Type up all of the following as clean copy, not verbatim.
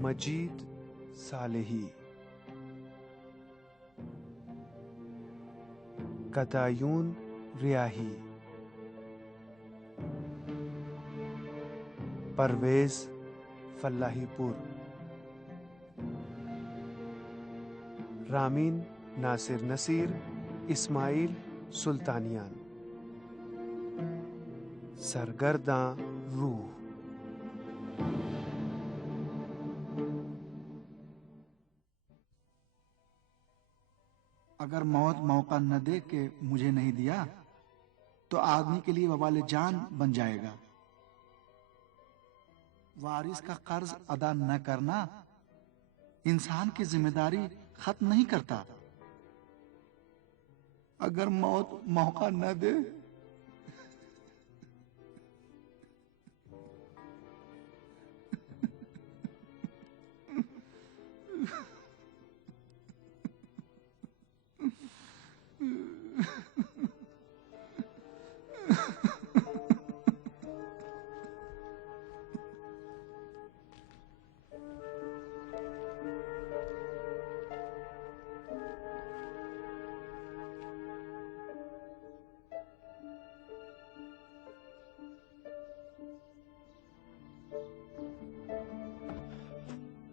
मजीद Salehi, कतायून रियाही, Parvez फल्लाहीपुर, Ramin Nasir Naseer, Ismail सुल्तानियान, सरगर्दां रूह। अगर मौत मौका न दे के मुझे नहीं दिया तो आदमी के लिए वबाले जान बन जाएगा। वारिस का कर्ज अदा न करना इंसान की जिम्मेदारी खत्म नहीं करता। अगर मौत मौका न दे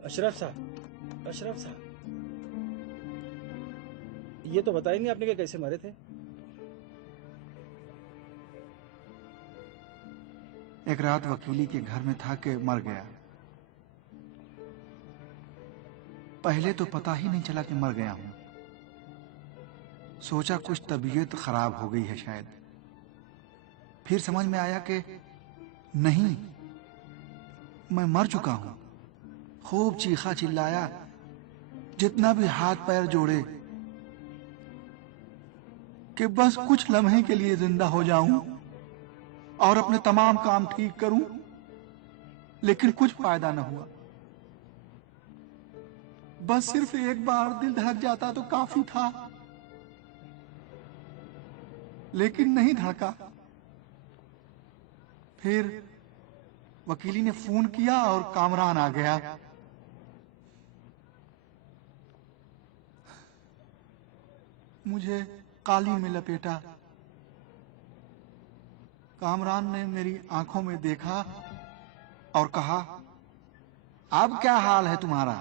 अशरफ साहब, अशरफ साहब, ये तो बताएंगे आपने कि कैसे मरे थे? एक रात वकीली के घर में था कि मर गया। पहले तो पता ही नहीं चला कि मर गया हूं। सोचा कुछ तबीयत खराब हो गई है शायद। फिर समझ में आया कि नहीं, मैं मर चुका हूं। खूब चीखा चिल्लाया, जितना भी हाथ पैर जोड़े कि बस कुछ लम्हे के लिए जिंदा हो जाऊं और अपने तमाम काम ठीक करूं, लेकिन कुछ फायदा न हुआ। बस सिर्फ एक बार दिल धड़क जाता तो काफी था, लेकिन नहीं धड़का। फिर वकीली ने फोन किया और कामरान आ गया। मुझे काली में लपेटा। कामरान ने मेरी आंखों में देखा और कहा, अब क्या हाल है तुम्हारा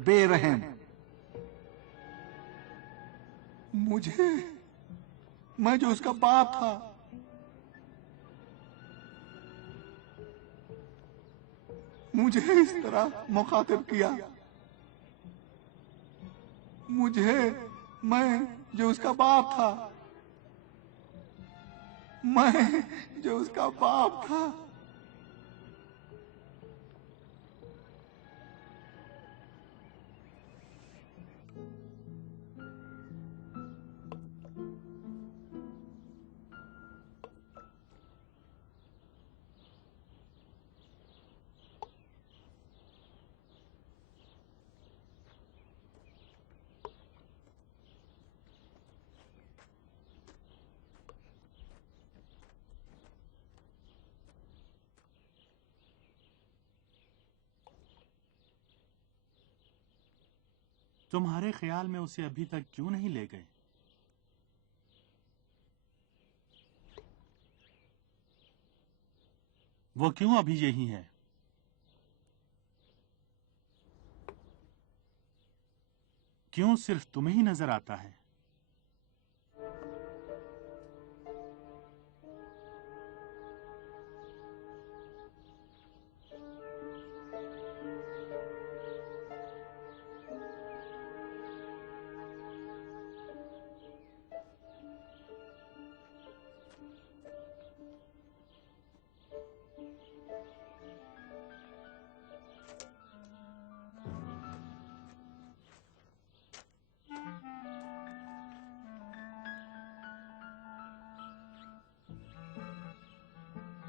बेरहम? मैं जो उसका बाप था, मुझे इस तरह मुखातिब किया। मैं जो उसका बाप था, मैं जो उसका बाप था। तुम्हारे ख्याल में उसे अभी तक क्यों नहीं ले गए? वो क्यों अभी यही है? क्यों सिर्फ तुम्हें ही नजर आता है?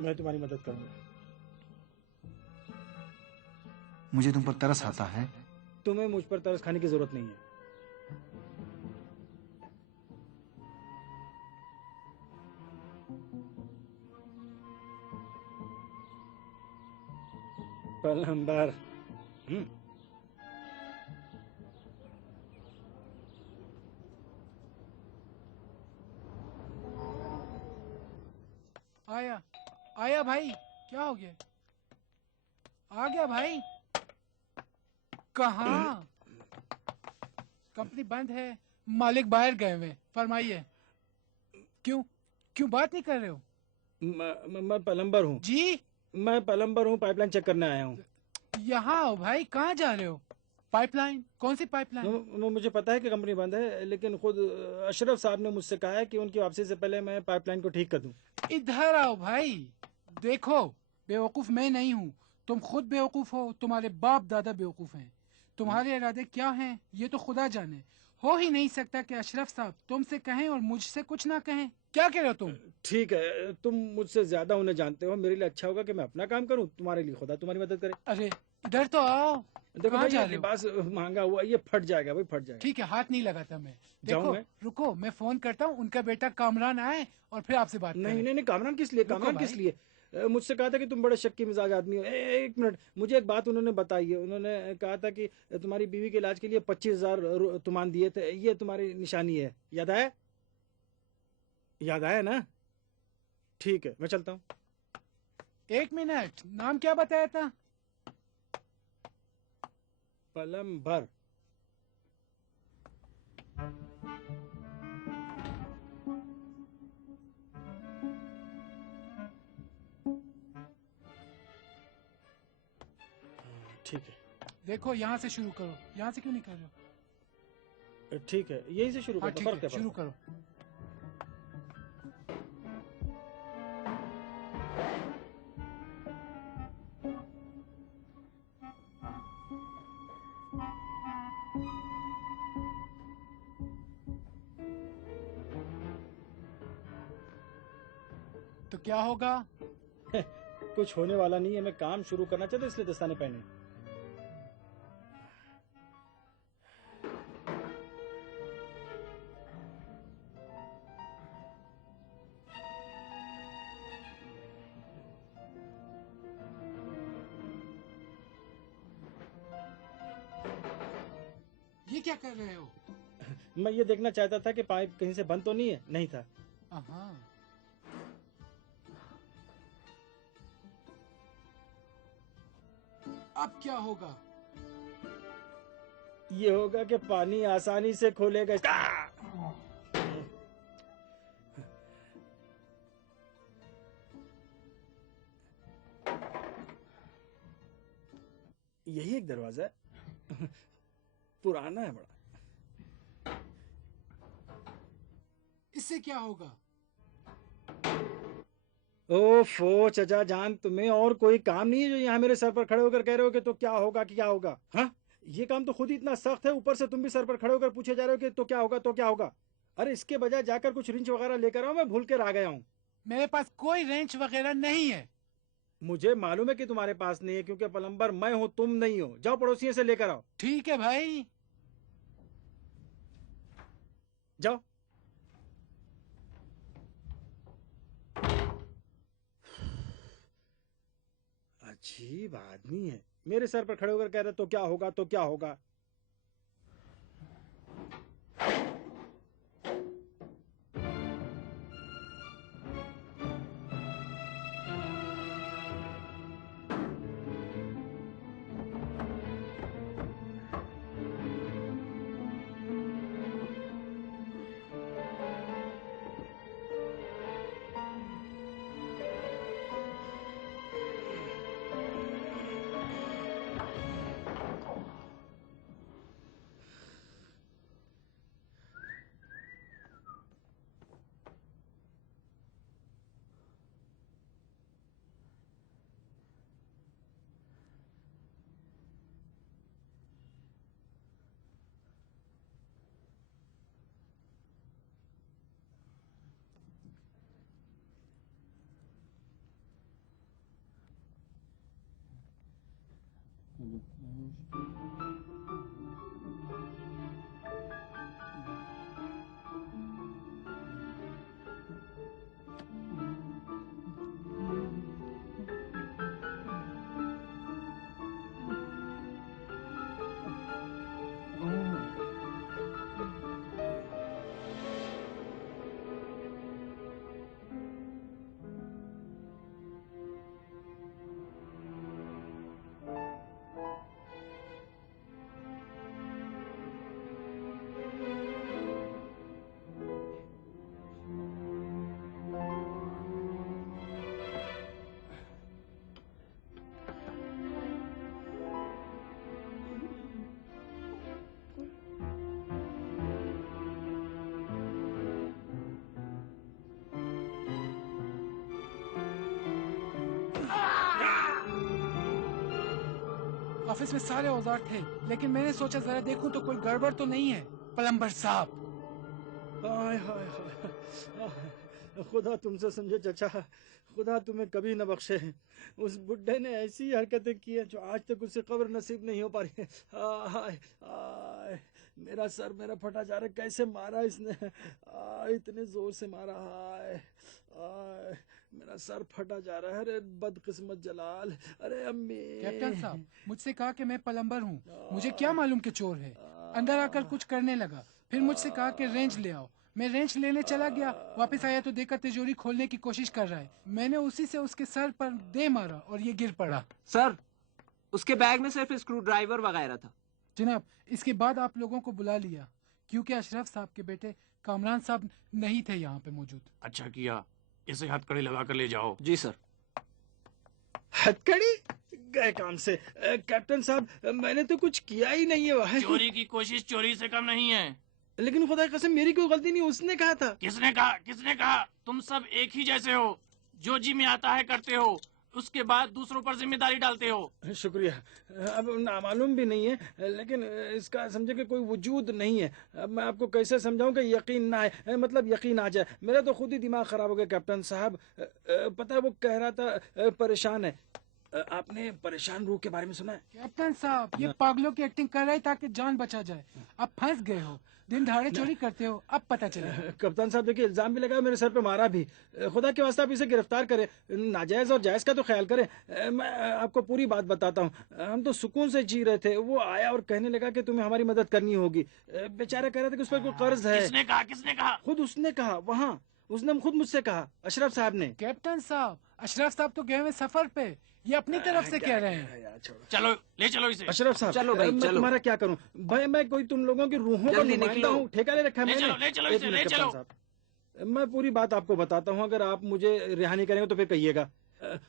मैं तुम्हारी मदद करूंगा। मुझे तुम पर तरस आता है। तुम्हें मुझ पर तरस खाने की जरूरत नहीं है। प्लम्बर, हम्म। आया आया भाई, क्या हो गया? आ गया भाई। कहाँ? कंपनी बंद है, मालिक बाहर गए हुए। फरमाइए। क्यों क्यों बात नहीं कर रहे हो? मैं प्लम्बर हूँ। जी, मैं प्लम्बर हूँ, पाइपलाइन चेक करने आया हूँ। यहाँ आओ भाई। कहाँ जा रहे हो? पाइपलाइन? कौन सी पाइपलाइन? मुझे पता है कि कंपनी बंद है, लेकिन खुद अशरफ साहब ने मुझसे कहा है कि उनकी वापसी से पहले मैं पाइपलाइन को ठीक कर दूं। इधर आओ भाई। देखो, बेवकूफ मैं नहीं हूँ, तुम खुद बेवकूफ हो, तुम्हारे बाप दादा बेवकूफ हैं। तुम्हारे इरादे क्या हैं ये तो खुदा जाने। हो ही नहीं सकता कि अशरफ साहब तुमसे कहें और मुझसे कुछ ना कहें। क्या कह रहे हो तुम? ठीक है, तुम मुझसे ज्यादा उन्हें जानते हो। मेरे लिए अच्छा होगा कि मैं अपना काम करूं, तुम्हारे लिए खुदा तुम्हारी मदद करे। अरे इधर तो आओ। देखो कहाँ भाई, जा ये रहे हो? लिबास महंगा हुआ, ये फट जाएगा भाई, फट जाएगा। ठीक है, हाथ नहीं लगाता मैं। जाऊं देखो मैं? रुको, मैं फोन करता हूँ, उनका बेटा कामरान आए और फिर आपसे बात नहीं करें। नहीं नहीं, कामरान किस लिए? रुको कामरान किस भाई। लिए? मुझसे कहा था कि तुम बड़े शक्की मिजाज आदमी हो। एक मिनट, मुझे एक बात उन्होंने बताई है। उन्होंने कहा था कि तुम्हारी बीवी के इलाज के लिए 25,000 तुमान दिए थे, ये तुम्हारी निशानी है। याद आया? याद आया ना? ठीक है, मैं चलता हूँ। एक मिनट, नाम क्या बताया था? प्लम्बर। ठीक है। देखो, यहाँ से शुरू करो। यहाँ से क्यों नहीं कर रहे हो? ठीक है, यहीं से शुरू हाँ करता ठीक फर्क है, क्या शुरू पड़ता? करो। तो क्या होगा? कुछ होने वाला नहीं है। मैं काम शुरू करना चाहता, इसलिए दस्ताने पहने। ये क्या कर रहे हो? मैं ये देखना चाहता था कि पाइप कहीं से बंद तो नहीं है। नहीं था। हाँ। अब क्या होगा? ये होगा कि पानी आसानी से खोलेगा। यही एक दरवाजा है। पुराना है बड़ा। इससे क्या होगा? ओफो चचा जान, तुम्हें और कोई काम नहीं है जो यहाँ मेरे सर पर खड़े होकर कह रहे हो कि तो क्या होगा कि क्या होगा? हाँ, ये काम तो खुद ही इतना सख्त है, ऊपर से तुम भी सर पर खड़े होकर पूछे जा रहे हो कि तो क्या होगा, तो क्या होगा? अरे इसके बजाय जाकर कुछ रिंच वगैरह लेकर आओ, मैं भूल कर आ गया हूँ। मेरे पास कोई रेंच वगैरह नहीं है। मुझे मालूम है कि तुम्हारे पास नहीं है, क्योंकि प्लम्बर मैं हूँ, तुम नहीं हो। जाओ पड़ोसियों से लेकर आओ। ठीक है भाई। जाओ। अजीब आदमी है, मेरे सर पर खड़े होकर कह रहे तो क्या होगा, तो क्या होगा? ऑफिस में सारे औजार थे, लेकिन मैंने सोचा जरा देखूं तो कोई गड़बड़ तो नहीं है। प्लम्बर साहब, हाय हाय हाय, खुदा तुमसे समझे चचा, खुदा तुम्हें कभी न बख्शे। उस बुड्ढे ने ऐसी हरकतें की हैं जो आज तक उसे कब्र नसीब नहीं हो पा रही है। हाय हाय, मेरा सर मेरा फटा जा रहा है, कैसे मारा इसने, इतने जोर से मारा। हाय हाय, मेरा सर फटा जा रहा है। अरे बदकिस्मत जलाल, अरे अम्मी। कैप्टन साहब, मुझसे कहा कि मैं प्लम्बर हूँ, मुझे क्या मालूम कि चोर है। अंदर आकर कुछ करने लगा, फिर मुझसे कहा कि रेंच ले आओ। मैं रेंच लेने चला गया, वापस आया तो देखा तिजोरी खोलने की कोशिश कर रहा है। मैंने उसी से उसके सर पर दे मारा और ये गिर पड़ा। सर, उसके बैग में सिर्फ स्क्रू ड्राइवर वगैरह था। जनाब, इसके बाद आप लोगों को बुला लिया क्योंकि अशरफ साहब के बेटे कामरान साहब नहीं थे यहाँ पे मौजूद। अच्छा किया, इसे हथकड़ी लगा कर ले जाओ। जी सर। हथकड़ी गए काम से। कैप्टन साहब, मैंने तो कुछ किया ही नहीं है। वह चोरी की कोशिश चोरी से कम नहीं है। लेकिन खुदा की कसम मेरी कोई गलती नहीं, उसने कहा था। किसने कहा? किसने कहा? तुम सब एक ही जैसे हो, जो जी में आता है करते हो, उसके बाद दूसरों पर जिम्मेदारी डालते हो। शुक्रिया। अब नामालूम भी नहीं है, लेकिन इसका समझे कि कोई वजूद नहीं है। अब मैं आपको कैसे समझाऊं कि यकीन ना आए, मतलब यकीन आ जाए। मेरा तो खुद ही दिमाग खराब हो गया कैप्टन साहब। पता है वो कह रहा था परेशान है। आपने परेशान रूह के बारे में सुना है? कैप्टन साहब, ये पागलों की एक्टिंग कर रहे ताकि जान बचा जाए। अब फंस गए हो, दिन दहाड़े चोरी करते हो, अब पता चला। कप्तान साहब देखिए, इल्जाम भी लगाया, मेरे सर पे मारा भी। खुदा के वास्ते आप इसे गिरफ्तार करें, नाजायज और जायज का तो ख्याल करें। मैं आपको पूरी बात बताता हूँ। हम तो सुकून से जी रहे थे, वो आया और कहने लगा कि तुम्हें हमारी मदद करनी होगी। बेचारा कह रहा था कि उस पर कोई कर्ज है। किसने कहा? किसने कहा? खुद उसने कहा, वहाँ उसने खुद मुझसे कहा, अशरफ साहब ने। कैप्टन साहब, अशरफ साहब तो गए हुए सफर पे, ये अपनी तरफ से कह रहे हैं। चलो ले चलो इसे। अशरफ साहब, चलो भाई, मैं चलो। तुम्हारा क्या करूं भाई? मैं कोई तुम लोगों की रूहों का जल्दी नुमाइंदा निकलो। हूं, ठेका ले रखा है ले मैंने। चलो, ले चलो एक इसे, मिनट ले कप्तान चलो। साहब, मैं पूरी बात आपको बताता हूं। अगर आप मुझे रिहा नहीं करेंगे तो फिर कहिएगा।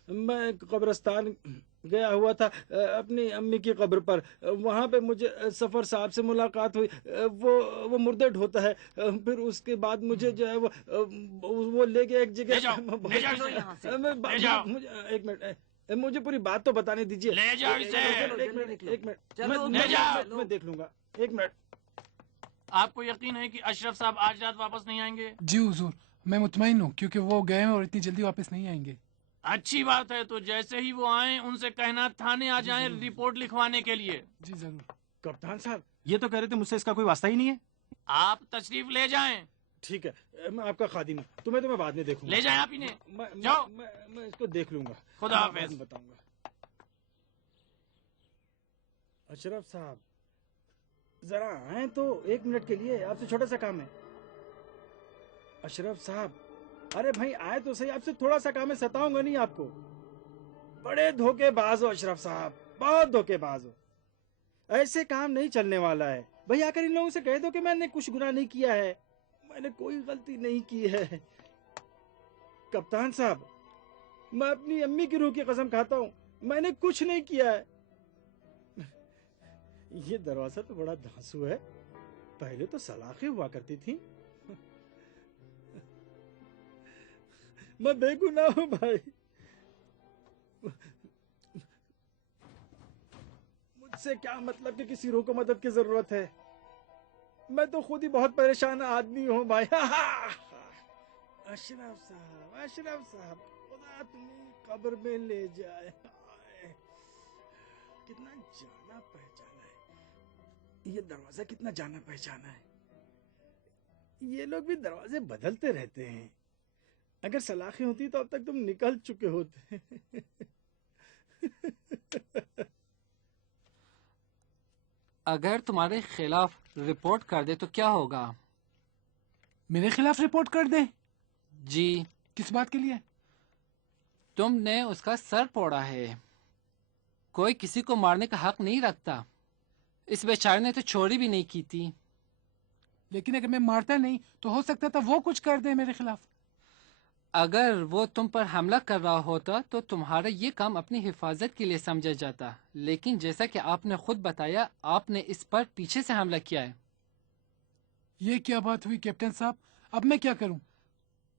मैं कब्रिस्तान गया हुआ था अपनी अम्मी की कब्र पर। वहाँ पे मुझे सफर साहब से मुलाकात हुई। वो मुर्दे ढोता है। फिर उसके बाद मुझे जो है वो ले गया एक ले जगह। जाओ, ले जाओ इसे। यहाँ से। ले जाओ। एक मिनट, मुझे पूरी बात तो बताने दीजिए। ले जाओ इसे। एक मिनट, एक मिनट, चलो, ले जाओ। मैं देख लूंगा। एक मिनट। आपको यकीन है कि अशरफ साहब आज रात वापस नहीं आएंगे? जी हुजूर, मैं मुतमईन हूँ क्योंकि वो गए हैं और इतनी जल्दी वापस नहीं आएंगे। अच्छी बात है, तो जैसे ही वो आए उनसे कहना थाने आ जाएं रिपोर्ट लिखवाने के लिए। जी जरूर। कप्तान साहब, ये तो कह रहे थे मुझसे इसका कोई वास्ता ही नहीं है। आप तशरीफ ले जाएं। ठीक है, मैं आपका खादिम हूँ। तुम्हें तो मैं बाद में देखूंगा। ले जाएं आप इन्हें। मैं जाओ। मैं इसको देख लूंगा। खुदा मैं हाफिज। बाद में बताऊंगा। अशरफ साहब, जरा आए तो 1 मिनट के लिए, आपसे छोटा सा काम है। अशरफ साहब, अरे भाई आए तो सही, आपसे थोड़ा सा काम है, सताऊंगा नहीं आपको। बड़े धोखेबाज हो अशरफ साहब, बहुत धोखेबाज हो। ऐसे काम नहीं चलने वाला है। भाई आकर इन लोगों से कह दो कि मैंने कुछ गुनाह नहीं किया है, मैंने कोई गलती नहीं की है। कप्तान साहब, मैं अपनी अम्मी की रूह की कसम खाता हूँ, मैंने कुछ नहीं किया है। ये दरवाजा तो बड़ा धांसू है, पहले तो सलाखें हुआ करती थी। मैं बेगुनाह हूं भाई। मुझसे क्या मतलब कि किसी रूह को मदद की जरूरत है? मैं तो खुद ही बहुत परेशान आदमी हूँ भाई। अशरफ साहब, अशरफ साहब, खुदा तुम्हें कब्र में ले जाए। कितना जाना पहचाना है ये दरवाजा, कितना जाना पहचाना है। ये लोग भी दरवाजे बदलते रहते हैं। अगर सलाखें होती तो अब तक तुम निकल चुके होते। अगर तुम्हारे खिलाफ रिपोर्ट कर दे तो क्या होगा? मेरे खिलाफ रिपोर्ट कर दे? जी, किस बात के लिए? तुमने उसका सर फोड़ा है। कोई किसी को मारने का हक नहीं रखता। इस बेचारे ने तो चोरी भी नहीं की थी। लेकिन अगर मैं मारता नहीं तो हो सकता था वो कुछ कर दे मेरे खिलाफ। अगर वो तुम पर हमला कर रहा होता तो तुम्हारा ये काम अपनी हिफाजत के लिए समझा जाता, लेकिन जैसा कि आपने खुद बताया, आपने इस पर पीछे से हमला किया है। ये क्या बात हुई कैप्टन साहब? अब मैं क्या करूं?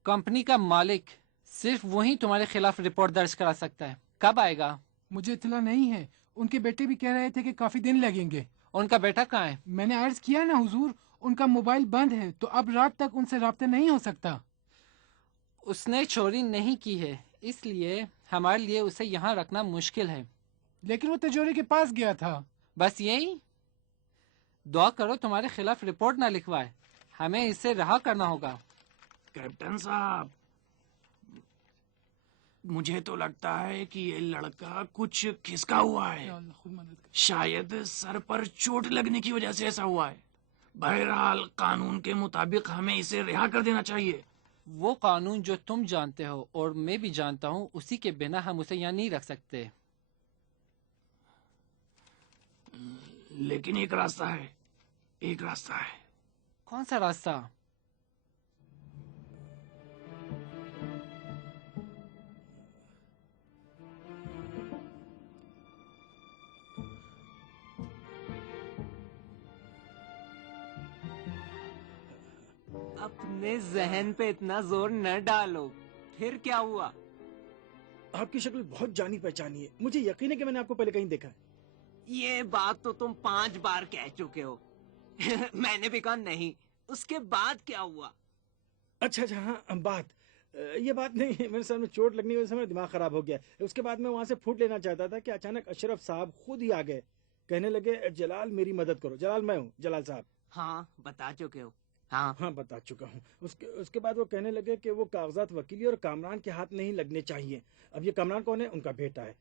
कंपनी का मालिक सिर्फ वही तुम्हारे खिलाफ रिपोर्ट दर्ज करा सकता है। कब आएगा? मुझे इतला नहीं है। उनके बेटे भी कह रहे थे कि काफी दिन लगेंगे। उनका बेटा कहाँ है? मैंने अर्ज किया ना हुजूर, उनका मोबाइल बंद है तो अब रात तक उनसे राब्ता नहीं हो सकता। उसने चोरी नहीं की है, इसलिए हमारे लिए उसे यहाँ रखना मुश्किल है। लेकिन वो तिजोरी के पास गया था। बस यही? दुआ करो तुम्हारे खिलाफ रिपोर्ट ना लिखवाए, हमें इसे रहा करना होगा। कैप्टन साहब, मुझे तो लगता है कि ये लड़का कुछ खिसका हुआ है। या अल्लाह, खुद मदद कर। शायद सर पर चोट लगने की वजह से ऐसा हुआ है। बहरहाल कानून के मुताबिक हमें इसे रिहा कर देना चाहिए। वो कानून जो तुम जानते हो और मैं भी जानता हूँ, उसी के बिना हम उसे यहाँ नहीं रख सकते। लेकिन एक रास्ता है, एक रास्ता है। कौन सा रास्ता? अपने जहन पे इतना जोर न डालो। फिर क्या हुआ? आपकी शक्ल बहुत जानी पहचानी है, मुझे यकीन है कि मैंने आपको पहले कहीं देखा है। ये बात तो तुम 5 बार कह चुके हो। मैंने भी कहा नहीं। उसके बाद क्या हुआ? अच्छा अच्छा, हाँ बात, ये बात नहीं, मेरे सर में चोट लगने की वजह से मेरा दिमाग खराब हो गया। उसके बाद मैं वहां से फूट लेना चाहता था कि अचानक अशरफ साहब खुद ही आ गए। कहने लगे, जलाल मेरी मदद करो। जलाल मैं हूँ, जलाल साहब। हाँ, बता चुके हो। हाँ हाँ बता चुका हूँ। उसके बाद वो कहने लगे कि वो कागजात वकीली और कामरान के हाथ नहीं लगने चाहिए। अब ये कामरान कौन है? उनका बेटा है।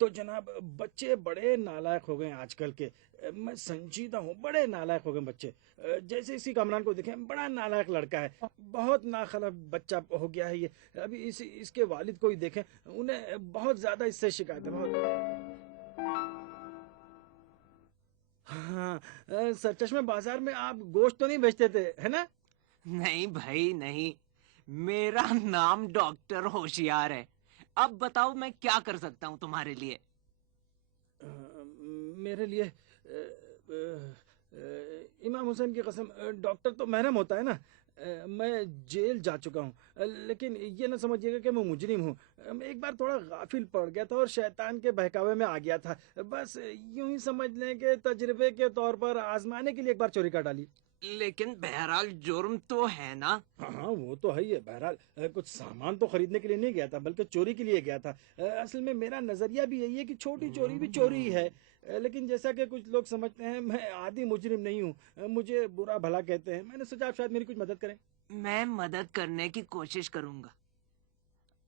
तो जनाब, बच्चे बड़े नालायक हो गए आजकल के। मैं संजीदा हूँ, बड़े नालायक हो गए बच्चे। जैसे इसी कामरान को देखें, बड़ा नालायक लड़का है, बहुत नाखला बच्चा हो गया है ये। अभी इसके वालिद को ही देखें, उन्हें बहुत ज्यादा इससे शिकायत है, बहुत। हाँ, सरचश्मे बाजार में आप गोश्त तो नहीं बेचते थे, है ना? नहीं भाई नहीं, मेरा नाम डॉक्टर होशियार है। अब बताओ मैं क्या कर सकता हूँ तुम्हारे लिए? मेरे लिए इमाम हुसैन की कसम, डॉक्टर तो महरम होता है ना। मैं जेल जा चुका हूँ, लेकिन ये ना समझिएगा कि मैं मुजरिम हूँ। एक बार थोड़ा गाफिल पड़ गया था और शैतान के बहकावे में आ गया था। बस यूं ही समझ लें कि तजर्बे के तौर पर आजमाने के लिए एक बार चोरी कर डाली। लेकिन बहरहाल जुर्म तो है ना? हाँ हाँ, वो तो है ही है। बहरहाल कुछ सामान तो खरीदने के लिए नहीं गया था, बल्कि चोरी के लिए गया था। असल में मेरा नजरिया भी यही है कि छोटी चोरी भी चोरी ही है। लेकिन जैसा कि कुछ लोग समझते हैं, मैं आदि मुजरिम नहीं हूँ। मुझे बुरा भला कहते हैं। मैंने सोचा आप शायद मेरी कुछ मदद करें। मैं मदद करने की कोशिश करूंगा।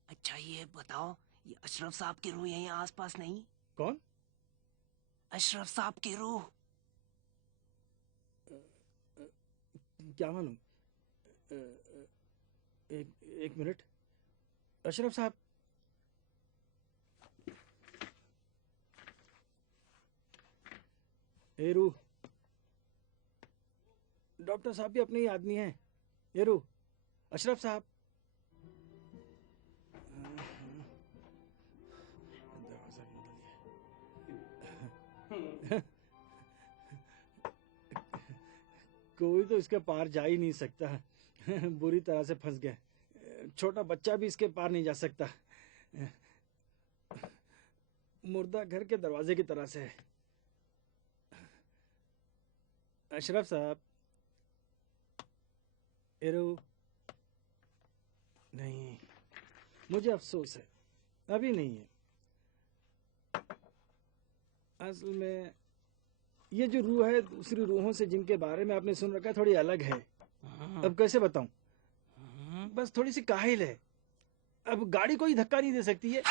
अच्छा ये बताओ, ये अशरफ साहब की रूह यहीं आसपास नहीं? कौन? अशरफ साहब की रूह। क्या मालूम। एक मिनट। अशरफ साहब, ए रूह, डॉक्टर साहब भी अपने ही आदमी हैं। ये रूह, अशरफ साहब। दरवाजा बंद है। कोई तो इसके पार जा ही नहीं सकता। बुरी तरह से फंस गए। छोटा बच्चा भी इसके पार नहीं जा सकता। मुर्दा घर के दरवाजे की तरह से है। अशरफ साहब, एरो नहीं, मुझे अफसोस है, अभी नहीं है। असल में ये जो रूह है, दूसरी रूहों से जिनके बारे में आपने सुन रखा है, थोड़ी अलग है। अब कैसे बताऊं, बस थोड़ी सी काहिल है। अब गाड़ी कोई धक्का नहीं दे सकती है।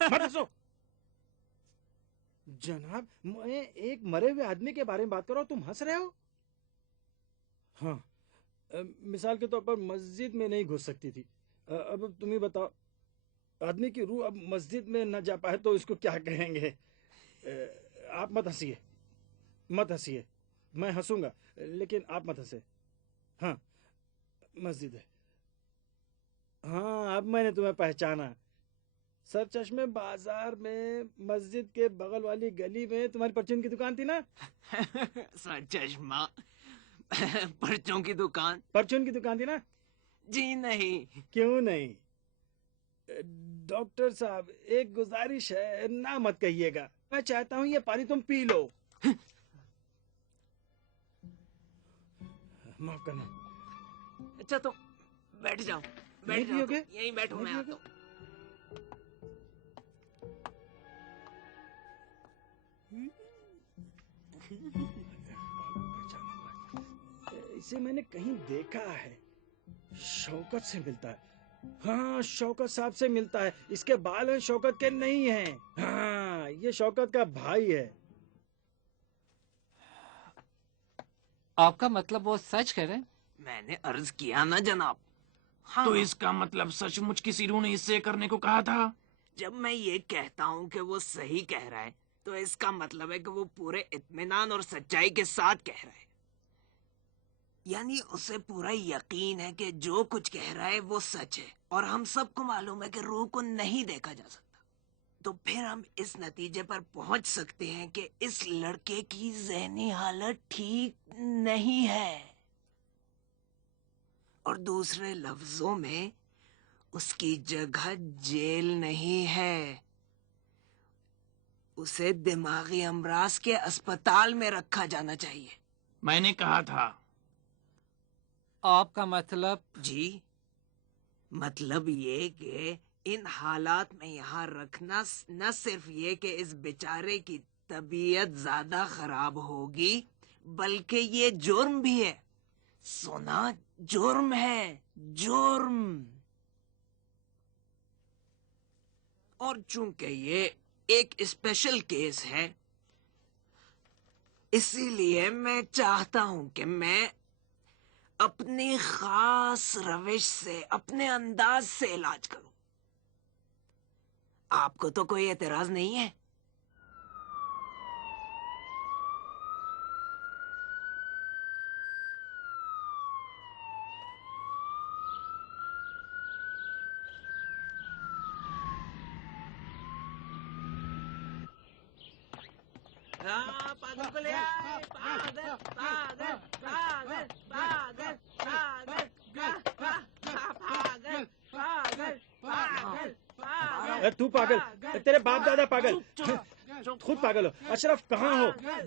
मत हंसो जनाब, मैं एक मरे हुए आदमी के बारे में बात कर रहा हूं, तुम हंस रहे हो। हाँ, मिसाल के तौर पर मस्जिद में नहीं घुस सकती थी। अब तुम ही बताओ, आदमी की रूह अब मस्जिद में न जा पाए तो इसको क्या कहेंगे। आप मत हंसिए, मत हंसिए। मैं हंसूंगा लेकिन आप मत हंसे। हाँ, मस्जिद है। हाँ, अब मैंने तुम्हें पहचाना। सर चश्मे बाजार में मस्जिद के बगल वाली गली में तुम्हारी परचून की दुकान थी ना? सर चश्मा, पर्चों की दुकान? परचून की दुकान थी ना? जी नहीं। क्यों नहीं? डॉक्टर साहब, एक गुजारिश है, ना मत कहिएगा। मैं चाहता हूँ ये पानी तुम पी लो। माफ करना। अच्छा तो बैठ जाओ, नहीं बैठ जाओ, पियोगे? तुम यहीं बैठो, नहीं मैं आता पियोगे? हूँ। इसे मैंने कहीं देखा है। शौकत से मिलता है। हाँ, शौकत साहब से मिलता है। इसके बाल हैं, शौकत के नहीं हैं। हाँ, ये शौकत का भाई है। आपका मतलब वो सच कह रहे हैं? मैंने अर्ज किया ना जनाब। हाँ, तो इसका मतलब सचमुच किसी रूह ने इससे करने को कहा था? जब मैं ये कहता हूँ कि वो सही कह रहा है, तो इसका मतलब है कि वो पूरे इत्मीनान और सच्चाई के साथ कह रहा है। यानी उसे पूरा यकीन है कि जो कुछ कह रहा है वो सच है, और हम सबको मालूम है कि रूह को नहीं देखा जा सकता। तो फिर हम इस नतीजे पर पहुंच सकते हैं कि इस लड़के की ज़हनी हालत ठीक नहीं है, और दूसरे लफ्जों में उसकी जगह जेल नहीं है। उसे दिमागी अमराज के अस्पताल में रखा जाना चाहिए। मैंने कहा था। आपका मतलब? जी, मतलब ये कि इन हालात में यहाँ रखना न सिर्फ ये कि इस बेचारे की तबीयत ज्यादा खराब होगी, बल्कि ये जुर्म भी है। सुना, जुर्म है, जुर्म। और चूंकि ये एक स्पेशल केस है, इसीलिए मैं चाहता हूं कि मैं अपनी खास रविश से, अपने अंदाज से इलाज करूं। आपको तो कोई एतराज नहीं है? पागल को ले आए, पागल पागल पागल पागल पागल पागल पागल पागल पागल। तू पागल, तेरे बाप दादा पागल, खुद पागल हो। अशरफ कहाँ हो?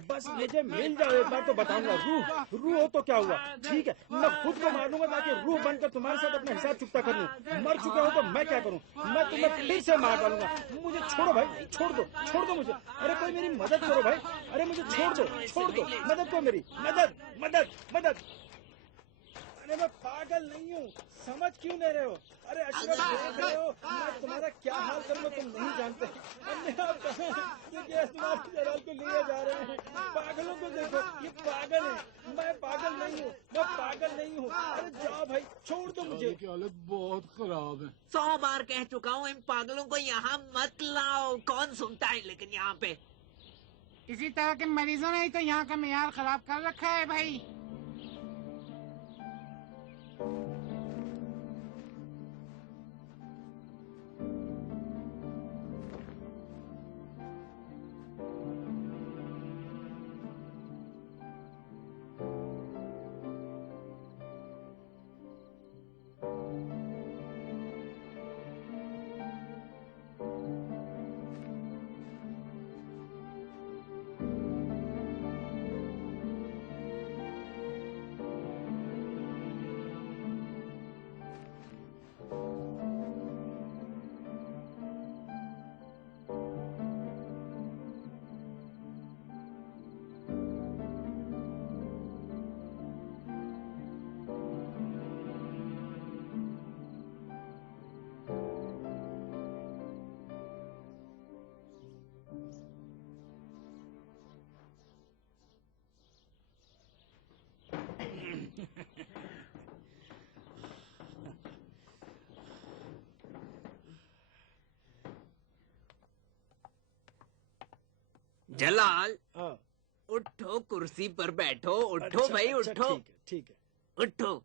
बस मुझे मिल जाओ, एक बार तो बताऊंगा। रूह हो तो क्या हुआ? ठीक है, मैं खुद को मार लूंगा ताकि रूह बनकर तुम्हारे साथ अपना हिसाब चुकता कर लूं। मर चुके हो तो मैं क्या करूं? मैं तुम्हें फिर से मार डालूंगा। मुझे छोड़ो भाई, छोड़ दो मुझे। अरे कोई मेरी मदद करो भाई। अरे मुझे छोड़ दो, मदद करो मेरी, मदद मदद मदद। अरे मैं पागल नहीं हूँ, समझ क्यों नहीं रहे हो? अरे अशरफ, देख रहे हो मैं तुम्हारा क्या हाल करूँगा तुम नहीं जानते। देखिए जलाल को लिए जा रहे हैं। पागलों को देखो, ये पागल है। मैं पागल नहीं हूँ। अरे जाओ भाई, छोड़ दो मुझे। की हालत बहुत खराब है। 100 बार कह चुका हूँ इन पागलों को यहाँ मत लाओ। कौन सुनता है लेकिन यहाँ पे। इसी तरह के मरीजों ने ही तो यहाँ का मेयार खराब कर रखा है भाई। जलाल, हाँ, उठो, कुर्सी पर बैठो। उठो अच्छा, भाई, अच्छा, उठो, ठीक है। उठो।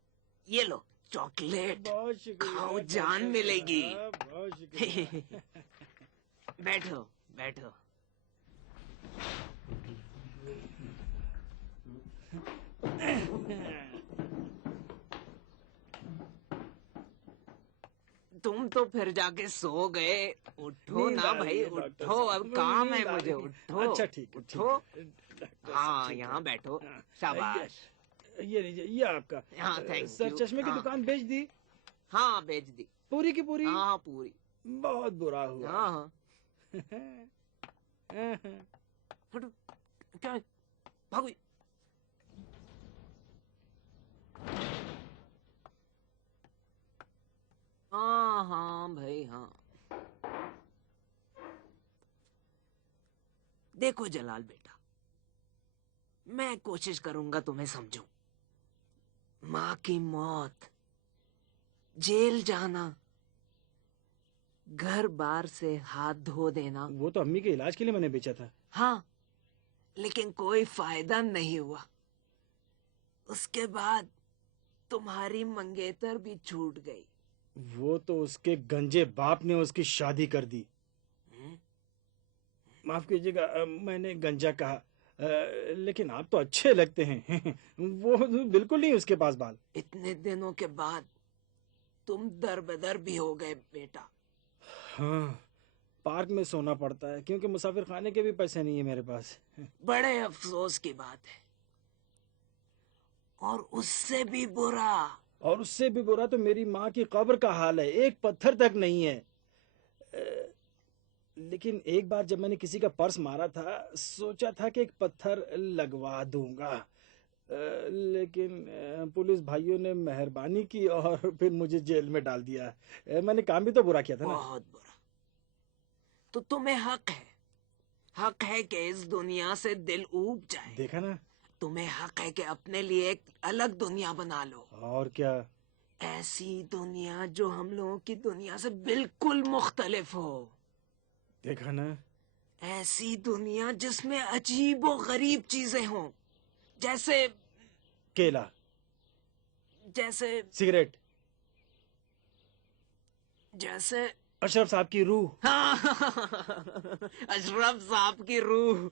ये लो चॉकलेट, बहुत शुक्रिया, खाओ, बहुत जान शुक्रिया, मिलेगी। बहुत शुक्रिया। बैठो बैठो। तुम तो फिर जाके सो गए। उठो नींद ना आ रही भाई, है, डॉक्टर उठो, साहब, अब मुझे काम नींद है आ मुझे। रही है। उठो, अच्छा ठीक है, उठो। ठीक है। डॉक्टर साहब, हाँ, ठीक है। यहाँ बैठो। हाँ, शाबाश। ये लीजिए, ये आपका। हाँ, थैंक सर, यू। चश्मे की हाँ। दुकान बेच दी? हाँ, बेच दी। पूरी की पूरी? हाँ, पूरी। बहुत बुरा हुआ। हाँ हाँ। हटो, क्या है? भागो। हाँ हाँ भाई, हाँ। देखो जलाल बेटा, मैं कोशिश करूंगा तुम्हें समझूं। माँ की मौत, जेल जाना, घर बार से हाथ धो देना, वो तो अम्मी के इलाज के लिए मैंने बेचा था। हाँ, लेकिन कोई फायदा नहीं हुआ। उसके बाद तुम्हारी मंगेतर भी छूट गई। वो तो उसके गंजे बाप ने उसकी शादी कर दी। माफ कीजिएगा, मैंने गंजा कहा। लेकिन आप तो अच्छे लगते हैं। वो बिल्कुल नहीं उसके पास बाल। इतने दिनों के बाद तुम दरबदर भी हो गए बेटा। हाँ, पार्क में सोना पड़ता है क्योंकि मुसाफिर खाने के भी पैसे नहीं है मेरे पास। बड़े अफसोस की बात है। और उससे भी बुरा, और उससे भी बुरा तो मेरी माँ की कब्र का हाल है, एक पत्थर तक नहीं है। लेकिन एक बार जब मैंने किसी का पर्स मारा था, सोचा था कि एक पत्थर लगवा दूंगा। लेकिन पुलिस भाइयों ने मेहरबानी की और फिर मुझे जेल में डाल दिया। मैंने काम भी तो बुरा किया था ना। बहुत बुरा। तो तुम्हें हक है कि इस दुनिया से दिल ऊब जाए। देखा ना, तुम्हें हक है कि अपने लिए एक अलग दुनिया बना लो। और क्या। ऐसी दुनिया जो हम लोगों की दुनिया से बिल्कुल मुख्तलिफ हो। देखा ना, ऐसी दुनिया जिसमें अजीब और गरीब चीजें हों, जैसे केला, जैसे सिगरेट, जैसे अशरफ साहब की रूह। हाँ, अशरफ साहब की रूह,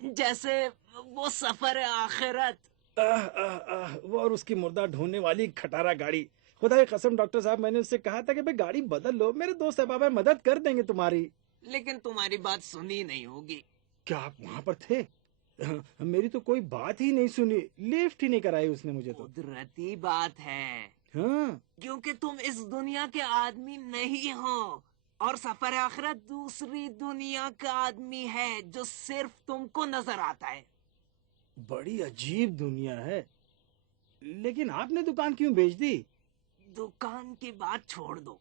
जैसे वो सफर आखिरत। आह, आह, आह, वो और उसकी मुर्दा ढूंढने वाली खटारा गाड़ी। खुदा की कसम डॉक्टर साहब, मैंने उससे कहा था कि भाई गाड़ी बदल लो, मेरे दोस्त अहबाब है, मदद कर देंगे तुम्हारी। लेकिन तुम्हारी बात सुनी नहीं होगी। क्या आप वहां पर थे? मेरी तो कोई बात ही नहीं सुनी, लिफ्ट ही नहीं कराई उसने मुझे तो। कुदरती बात है, हाँ, क्योंकि तुम इस दुनिया के आदमी नहीं हो और सफर आखिरत दूसरी दुनिया का आदमी है जो सिर्फ तुमको नजर आता है। बड़ी अजीब दुनिया है। लेकिन आपने दुकान क्यों बेच दी? दुकान की बात छोड़ दो,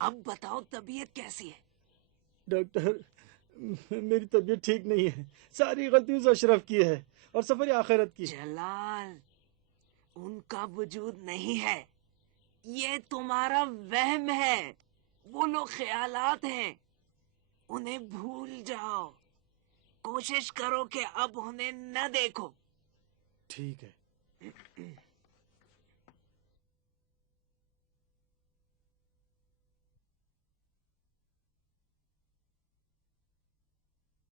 अब बताओ तबीयत कैसी है? डॉक्टर, मेरी तबीयत ठीक नहीं है। सारी गलती उस अशरफ की है और सफर आखिरत की। जलाल, उनका वजूद नहीं है, ये तुम्हारा वहम है। वो लोग ख्यालात हैं, उन्हें भूल जाओ। कोशिश करो कि अब उन्हें न देखो। ठीक है।